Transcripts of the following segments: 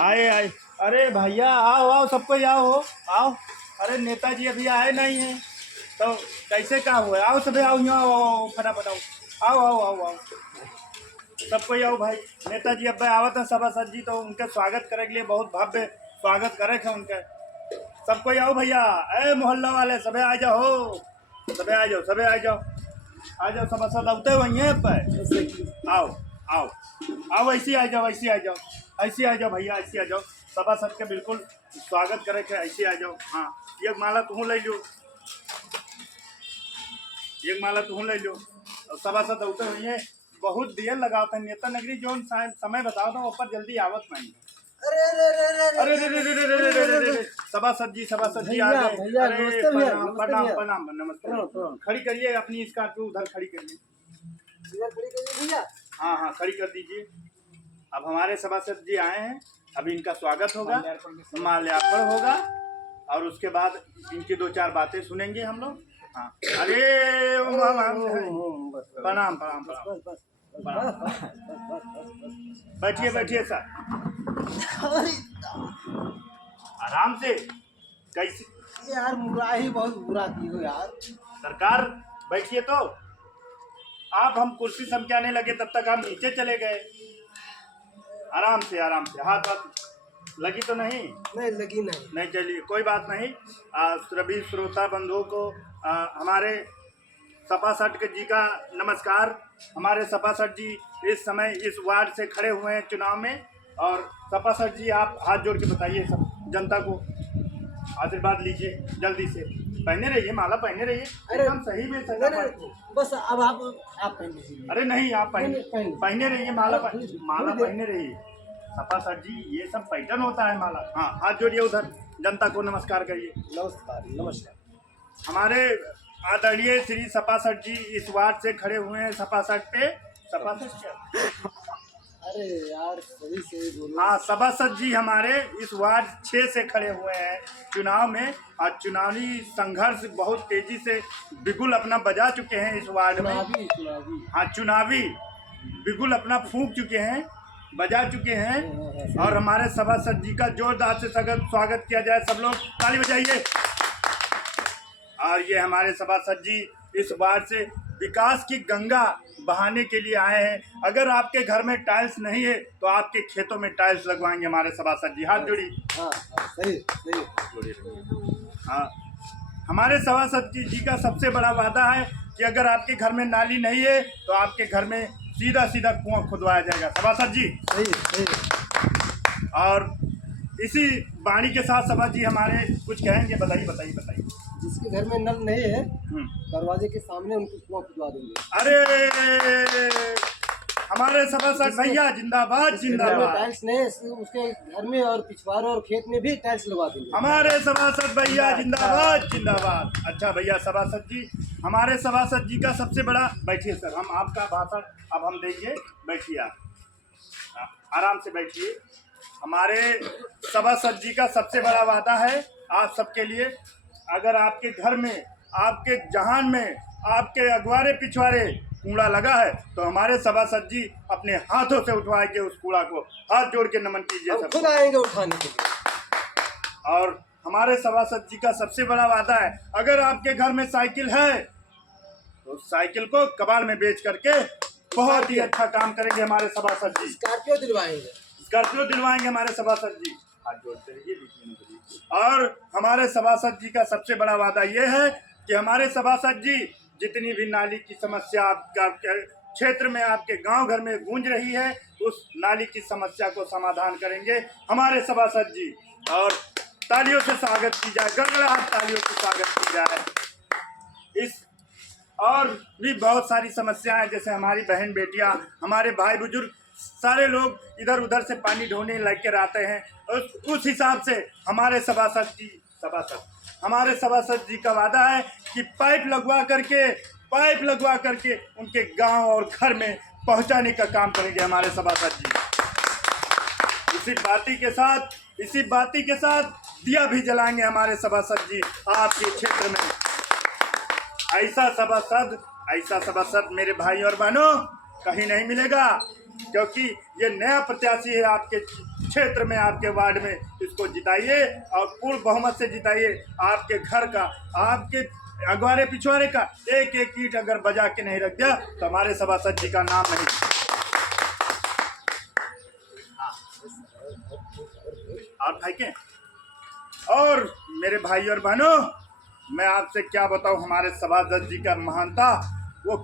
आए आए। अरे भैया आओ आओ, सबको आओ हो आओ। अरे नेताजी अभी आए नहीं हैं तो कैसे काम हुआ? आओ सभी आओ, यहाँ आओ फटाफट आओ आओ आओ आओ आओ, सबको आओ भाई। नेताजी अब आवत है सभासद जी, तो उनके स्वागत करे के लिए बहुत भव्य स्वागत करे थे उनके। सबको आओ भैया, ए मोहल्ला वाले सभी आ जाओ, सभी आ जाओ, सभी आ जाओ सभासद आते वहीं है पे। आओ आओ आओ, ऐसे आ जाओ, ऐसे आ जाओ, ऐसे आ जाओ भैया, ऐसे आ जाओ। सभासद के बिल्कुल स्वागत करे थे, ऐसे आ जाओ। हाँ, एक माला तुम ले लो, एक माला तुम ले लो। सभासद होते हुए बहुत देर लगाते हैं। नेता नगरी जो समय बताओ तो ऊपर जल्दी आवत नहीं। अरे सभासद जी आ गए। अरे प्रणाम प्रणाम प्रणाम, नमस्ते। खड़ी करिए अपनी स्कॉर्पियो, उधर खड़ी करिए। हाँ हाँ, खड़ी कर दीजिए। अब हमारे सभासद जी आए हैं, अभी इनका स्वागत होगा, माल्यार्पण होगा और उसके बाद इनकी दो चार बातें सुनेंगे हम लोग। हाँ, अरे प्रणाम प्रणाम प्रणाम, बैठिए बैठिए सर, आराम से। कैसे यार, मुरा ही बहुत बुरा की हो यार। सरकार बैठिए। तो आप हम कुर्सी समझाने लगे तब तक हम नीचे चले गए। आराम से आराम से, हाथ हाथ लगी तो नहीं? नहीं लगी, नहीं। चलिए कोई बात नहीं। सभी श्रोता बंधुओं को हमारे सभासद जी का नमस्कार। हमारे सभासद जी इस समय इस वार्ड से खड़े हुए हैं चुनाव में, और सभासद जी आप हाथ जोड़ के बताइए सब जनता को, आशीर्वाद लीजिए। जल्दी से पहने रहिए, माला पहने रहिए, एकदम सही में बस अब आप पहन लीजिए। अरे नहीं, आप पहने रहिए, माला पहने रहिए। सभासद जी ये सब पैटर्न होता है माला। हाँ, हाथ जोड़िए, उधर जनता को नमस्कार करिए। नमस्कार नमस्कार। हमारे आदरणीय श्री सभासद जी इस वार्ड से खड़े हुए हैं। सभासद पे सभासद क्या? अरे यार, सही से बोलो। हाँ, सभासद जी हमारे इस वार्ड 6 से खड़े हुए हैं चुनाव में, और चुनावी संघर्ष बहुत तेजी से बिगुल अपना बजा चुके हैं इस वार्ड में। हाँ, चुनावी बिगुल अपना फूंक चुके हैं, बजा चुके हैं। और हमारे सभासद जी का जोरदार से स्वागत किया जाए, सब लोग ताली बजाइए। और ये हमारे सभासद जी इस वार्ड से विकास की गंगा बहाने के लिए आए हैं। अगर आपके घर में टाइल्स नहीं है तो आपके खेतों में टाइल्स लगवाएंगे हमारे सभासद जी। हाथ जोड़ी। हाँ, सही सही। हाँ, हमारे सभासद जी का सबसे बड़ा वादा है कि अगर आपके घर में नाली नहीं है तो आपके घर में सीधा सीधा कुआं खुदवाया जाएगा। सभासद जी सही। और इसी वाणी के साथ सभा जी हमारे कुछ कहेंगे, बताइए बताइए बताइए। जिसके घर में नल नहीं है, दरवाजे के सामने उनको कुआं खुदवा देंगे। अरे हमारे सभासद भैया जिंदाबाद जिंदाबाद। टाइल्स नहीं, उसके घर में और पिछवाड़े और खेत में भी टाइल्स लगवा देंगे। हमारे सभासद भैया जिंदाबाद जिंदाबाद। अच्छा भैया सभासद जी, हमारे सभासद जी का सबसे बड़ा, बैठिए सर, हम आपका भाषण अब हम देंगे, बैठिए आप आराम से बैठिए। हमारे सभासद जी का सबसे बड़ा वादा है आप सबके लिए, अगर आपके घर में, आपके जहान में, आपके अगवारे पिछवाड़े कूड़ा लगा है तो हमारे सभासद जी अपने हाथों से उठवाएंगे उस कूड़ा को। हाथ जोड़ के नमन कीजिए, सब खुद आएंगे उठाने के लिए। और हमारे सभासद जी का सबसे बड़ा वादा है, अगर आपके घर में साइकिल है तो साइकिल को कबाड़ में बेच करके बहुत ही अच्छा काम करेंगे हमारे सभासद जी। स्कॉर्पियो दिलवाएंगे हमारे सभासद जी। हाथ जोड़ते रहिए। और हमारे सभासद जी का सबसे बड़ा वादा यह है कि हमारे सभासद जी जितनी भी नाली की समस्या आपके क्षेत्र में, आपके गांव घर में गूंज रही है, उस नाली की समस्या को समाधान करेंगे हमारे सभासद जी। और तालियों से स्वागत की जाए, गड़गड़ाहट तालियों से स्वागत की जाए। इस और भी बहुत सारी समस्याएं, जैसे हमारी बहन बेटियां, हमारे भाई बुजुर्ग, सारे लोग इधर उधर से पानी ढोने लेकर आते हैं। उस हिसाब से हमारे सभासद जी का वादा है कि पाइप लगवा करके उनके गांव और घर में पहुंचाने का काम करेंगे हमारे सभासद जी। इसी बाती के साथ दिया भी जलाएंगे हमारे सभासद जी आपके क्षेत्र में। ऐसा सभासद मेरे भाई और बहनों कहीं नहीं मिलेगा, क्योंकि ये नया प्रत्याशी है आपके क्षेत्र में, आपके वार्ड में इसको जिताइए और पूर्ण बहुमत से जिताइए। आपके घर का, आपके अगवारे पिछवाड़े का एक एक ईंट अगर बजा के नहीं रख दिया तो हमारे सभासद जी का नाम नहीं। आप फेंकें। और मेरे भाई और बहनों, मैं आपसे क्या बताऊं, हमारे सभासद जी का महानता। वो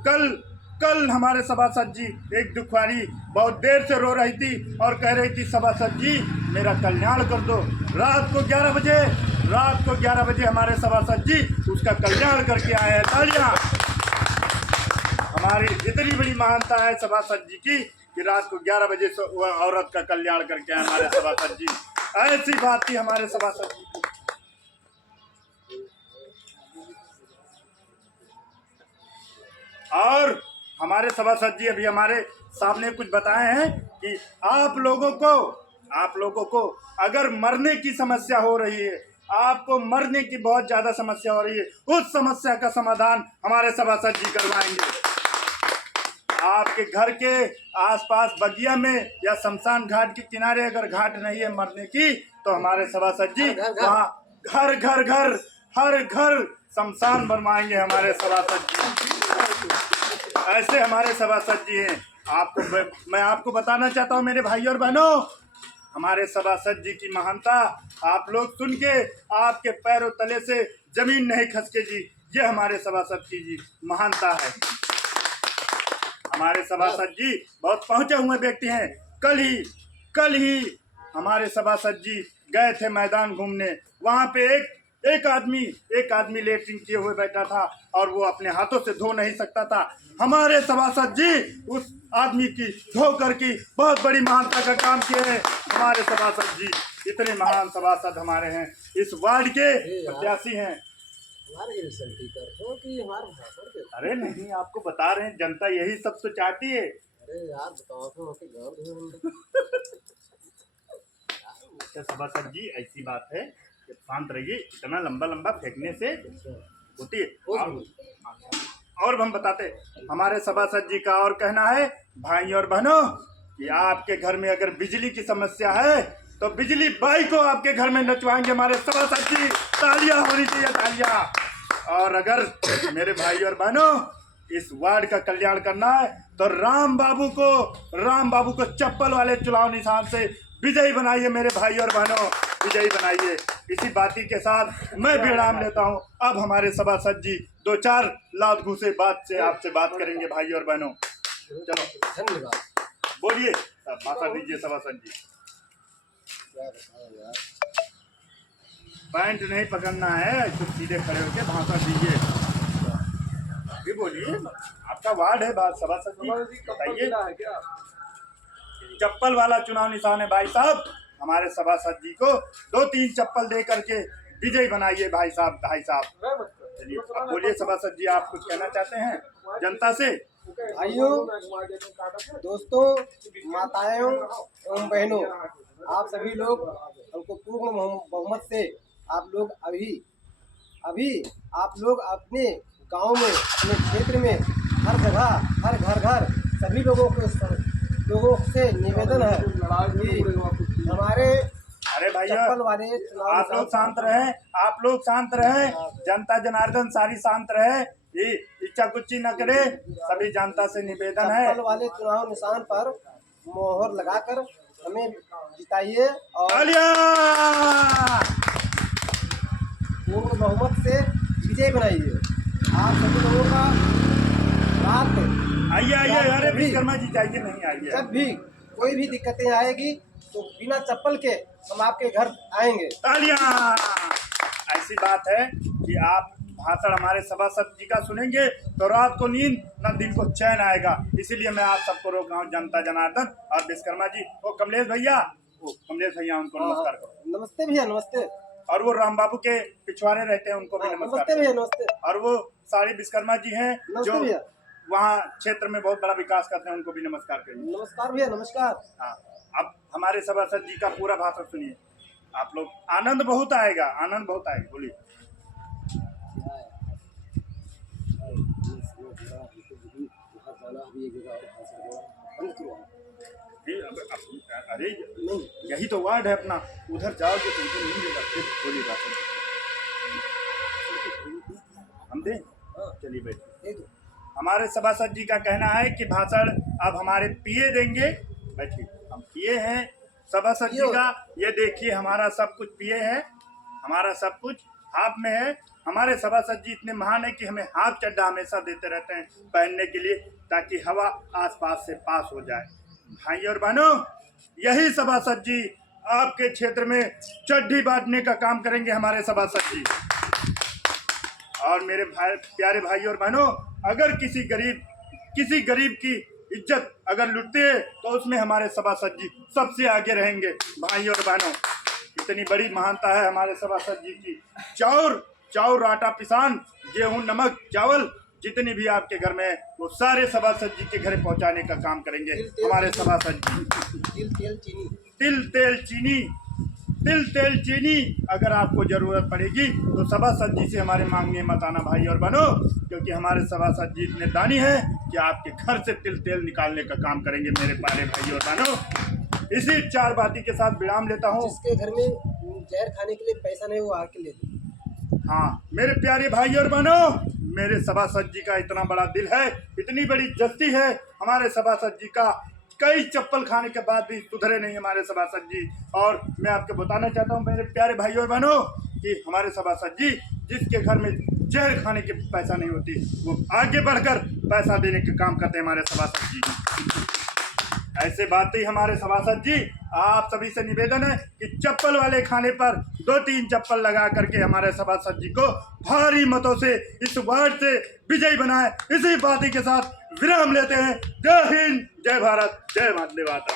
कल हमारे सभासद जी, एक दुखवारी बहुत देर से रो रही थी और कह रही थी, सभासद जी मेरा कल्याण कर दो। रात को 11 बजे हमारे सभासद जी उसका कल्याण करके आए हैं। तालियां। हमारी इतनी बड़ी महानता है सभासद जी की कि रात को 11 बजे वह औरत का कल्याण करके आए हमारे सभासद जी। ऐसी बात थी हमारे सभासद जी की। और हमारे सभासद जी अभी हमारे सामने कुछ बताए हैं कि आप लोगों को अगर मरने की समस्या हो रही है, आपको मरने की बहुत ज्यादा समस्या हो रही है, उस समस्या का समाधान हमारे सभासद जी करवाएंगे। आपके घर के आसपास बगिया में या शमशान घाट के किनारे अगर घाट नहीं है मरने की, तो हमारे सभासद जी वहाँ हर घर शमशान बनवाएंगे हमारे सभासद जी। ऐसे हमारे सभासद जी हैं। मैं आपको बताना चाहता हूँ मेरे भाई और बहनों, हमारे सभासद जी की महानता आप लोग सुन के आपके पैरों तले से जमीन नहीं खसके जी। ये हमारे सभासद की जी महानता है। हमारे सभासद जी बहुत पहुंचे हुए व्यक्ति हैं। कल ही हमारे सभासद जी गए थे मैदान घूमने। वहां पे एक आदमी लेटरिन किए हुए बैठा था और वो अपने हाथों से धो नहीं सकता था। हमारे सभासद जी उस आदमी की धो कर की बहुत बड़ी महानता का काम किए हैं। हमारे सभासद जी इतने महान सभासद हमारे हैं, इस वार्ड के प्रत्याशी हैं। अरे नहीं, आपको बता रहे हैं, जनता यही सब तो चाहती है। अरे यार बताओ तो सभासद जी ऐसी बात है, शांत रहिए। इतना लंबा फेंकने से होती है। और हम बताते, हमारे सभासद जी का और कहना है, भाई और बहनों, कि आपके घर में अगर बिजली की समस्या है तो बिजली बाई को आपके घर में नचवाएंगे हमारे सभासद जी। तालियां होनी चाहिए, तालियां। और अगर मेरे भाई और बहनों इस वार्ड का कल्याण करना है तो राम बाबू को चप्पल वाले चुनाव निशान से विजयी बनाइए मेरे भाई और बहनों, विजयी बनाइए। इसी बाती के साथ मैं विराम लेता हूं। अब हमारे सभासद जी 2-4 लात घूसे बात से आपसे बात करेंगे भाई और बहनों। चलो धन्यवाद। बोलिए, भाषा दीजिए सभासद जी। पैंट नहीं पकड़ना है, तो सीधे खड़े होकर भाषा दीजिए। भी बोलिए, आपका वार्ड है सभासद जी, बताइए। चप्पल वाला चुनाव निशान है भाई साहब। हमारे सभासद जी को 2-3 चप्पल दे करके विजयी बनाइए भाई साहब। चलिए अब बोलिए सभासद जी, आप कुछ कहना चाहते हैं जनता से? भाइयों, दोस्तों, माताओं एवं बहनों, आप सभी लोग हमको पूर्ण बहुमत से आप लोग अभी आप लोग अपने गांव में, अपने क्षेत्र में, हर जगह, हर घर सभी लोगों से निवेदन है कि हमारे चप्पल वाले आप लोग शांत रहे, जनता जनार्दन सारी शांत रहे, ये इच्छा कुछ न करे। सभी जनता से निवेदन है, चप्पल वाले चुनाव निशान पर मोहर लगाकर हमें जिताइए और पूर्ण बहुमत से विजय बनाइए। आप सभी लोगों का रात आइए। अरे विश्वकर्मा जी जाइए, नहीं आइए। जब भी कोई भी दिक्कतें आएगी तो बिना चप्पल के हम आपके घर आएंगे। तालियां। ऐसी बात है कि आप भाषण हमारे सभासद जी का सुनेंगे तो रात को नींद न दिन को चैन आएगा। इसीलिए मैं आप सबको रोक रहा हूँ, जनता जनार्दन और विश्वकर्मा जी। वो कमलेश भैया उनको नमस्कार करो। नमस्ते भैया, नमस्ते। और वो राम बाबू के पिछवाड़े रहते हैं, उनको भी नमस्ते भैया, नमस्ते। और वो सारे विश्वकर्मा जी हैं जो वहाँ क्षेत्र में बहुत बड़ा विकास करते हैं, उनको भी नमस्कार करिए। नमस्कार भैया, नमस्कार। हाँ, अब हमारे सभासद जी का पूरा भाषण सुनिए आप लोग। आनंद बहुत आएगा। बोलिए। अरे नहीं, यही तो वार्ड है अपना, उधर जाओगे तो उधर नहीं मिलेगा, फिर बोलिए भाषण हम दें। हाँ, चलिए बैठिए। दे दो। हमारे सभासद जी का कहना है कि भाषण अब हमारे पीए देंगे। बैठिए, हम पीए हैं सभासद जी का। ये देखिए हमारा सब कुछ पीए है, हमारा सब कुछ हाथ में है। हमारे सभासद जी इतने महान है कि हमें हाफ चड्डा हमेशा देते रहते हैं पहनने के लिए, ताकि हवा आसपास से पास हो जाए। भाई और बहनों, यही सभासद जी आपके क्षेत्र में चड्डी बांटने का काम करेंगे, हमारे सभासद जी। और मेरे प्यारे भाई और बहनों, अगर किसी गरीब की इज्जत अगर लुटते हैं तो उसमें हमारे सभासद जी सबसे आगे रहेंगे। भाई और बहनों, इतनी बड़ी महानता है हमारे सभासद जी की। चाउर आटा पिसान, गेहूं नमक चावल जितनी भी आपके घर में है वो सारे सभासद जी के घर पहुंचाने का काम करेंगे हमारे सभासद जी। तिल तेल चीनी अगर आपको जरूरत पड़ेगी तो सभासद जी से हमारे मांगने मत आना भाई और बहनों, क्योंकि हमारे सभासद जी इतने दानी हैं कि आपके घर से तिल तेल निकालने का काम करेंगे मेरे प्यारे भाई और बहनों। इसी 4 बाती के साथ विराम लेता हूँ। जिसके घर में जहर खाने के लिए पैसा नहीं, वो आके ले ले। हाँ मेरे प्यारे भाई और बहनों, मेरे सभासद जी का इतना बड़ा दिल है, इतनी बड़ी जस्ती है हमारे सभासद जी का। कई चप्पल खाने के बाद भी सुधरे नहीं हमारे सभासद जी। और मैं आपको बताना चाहता हूँ मेरे प्यारे भाई और बहनों कि हमारे सभासद जी जिसके घर में जहर खाने की पैसा नहीं होती, वो आगे बढ़कर पैसा देने का काम करते हैं हमारे सभासद जी। ऐसे बात ही हमारे सभासद जी, आप सभी से निवेदन है कि चप्पल वाले खाने पर 2-3 चप्पल लगा करके हमारे सभासद जी को भारी मतों से इस वार्ड से विजयी बनाए। इसी बात के साथ विराम लेते हैं। जय हिंद, जय भारत, जय माता।